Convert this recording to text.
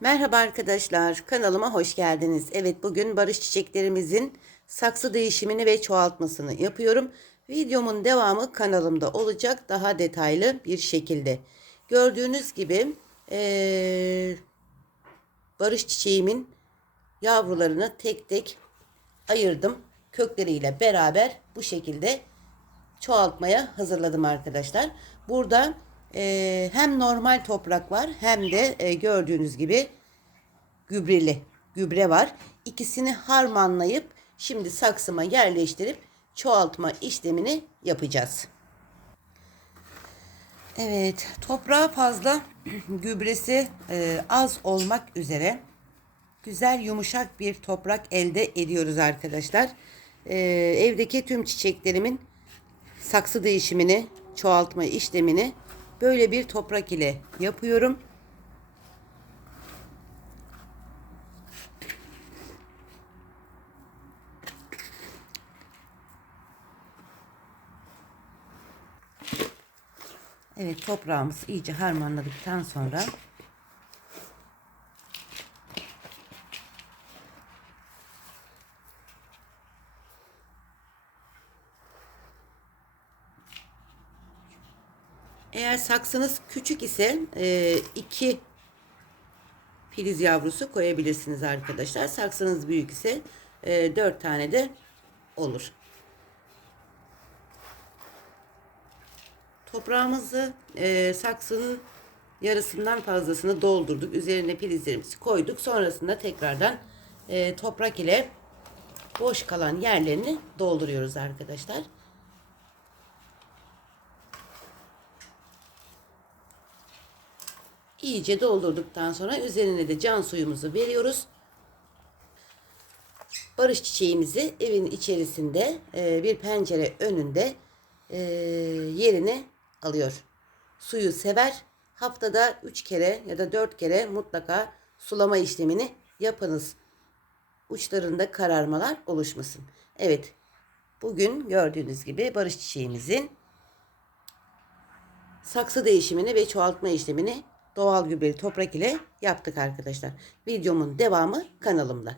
Merhaba arkadaşlar, kanalıma hoş geldiniz. Evet, bugün barış çiçeklerimizin saksı değişimini ve çoğaltmasını yapıyorum. Videomun devamı kanalımda olacak daha detaylı bir şekilde. Gördüğünüz gibi eee, barış çiçeğimin yavrularını tek tek ayırdım. Kökleriyle beraber bu şekilde çoğaltmaya hazırladım arkadaşlar. Burada e, hem normal toprak var hem de e, gördüğünüz gibi gübreli gübre var. İkisini harmanlayıp şimdi saksıma yerleştirip çoğaltma işlemini yapacağız. Evet, toprağa fazla gübresi e, az olmak üzere güzel yumuşak bir toprak elde ediyoruz arkadaşlar. E, evdeki tüm çiçeklerimin saksı değişimini, çoğaltma işlemini böyle bir toprak ile yapıyorum. Evet toprağımız iyice harmanladıktan sonra Eğer saksınız küçük ise e, iki filiz yavrusu koyabilirsiniz arkadaşlar. Saksınız büyük ise e, dört tane de olur. Toprağımızı e, saksının yarısından fazlasını doldurduk. Üzerine filizlerimizi koyduk. Sonrasında tekrardan e, toprak ile boş kalan yerlerini dolduruyoruz arkadaşlar. İyice doldurduktan sonra üzerine de can suyumuzu veriyoruz. Barış çiçeğimizi evin içerisinde e, bir pencere önünde e, yerine alıyor. Suyu sever. Haftada 3 kere ya da 4 kere mutlaka sulama işlemini yapınız. Uçlarında kararmalar oluşmasın. Evet. Bugün gördüğünüz gibi barış çiçeğimizin saksı değişimini ve çoğaltma işlemini doğal gübreli toprak ile yaptık arkadaşlar. Videomun devamı kanalımda.